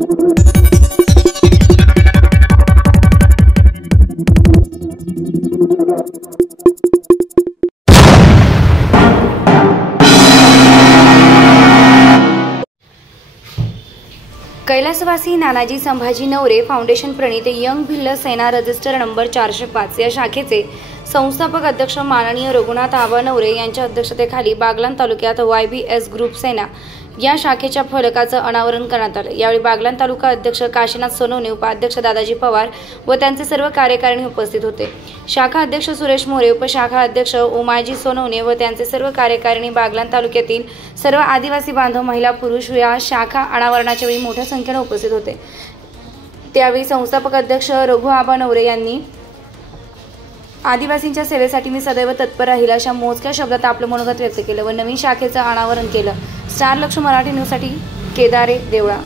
कैलासवासी नानाजी संभाजी नवरे फाउंडेशन प्रणीत यंग भिल्ल सेना register number 405 या शाखेचे संस्थापक अध्यक्ष माननीय रघुनाथ आबा नवरे यांच्या अध्यक्षतेखाली बागलाण तालुक्यात YBS ग्रुप सेना या शाखेच्या फलकाचं अनावरण करण्यात आलं। यावेळी बागलाण तालुका अध्यक्ष काशीनाथ सोनवणे, उपाध्यक्ष दादाजी पवार व त्यांचे सर्व कार्यकारिणी उपस्थित होते। शाखा अध्यक्ष सुरेश मोरे, उपशाखा अध्यक्ष उमाजी सोनवणे व त्यांचे सर्व कार्यकारिणी बागलाण तालुक्यातील सर्व आदिवासी बांधव, महिला, पुरुष या शाखा अनावरणाच्या वेळी मोठ्या संख्येने उपस्थित होते। त्यावेळी संस्थापक अध्यक्ष रघु आबा नवरे यांनी आदिवासींच्या सेवेसाठी मी सदैव तत्पर राहील अशा मोजक्या शब्दात आपलं मनोगत व्यक्त केलं व नवीन शाखेचं अनावरण केलं। स्टार लक्ष मराठी न्यूजसाठी केदारे देवळा।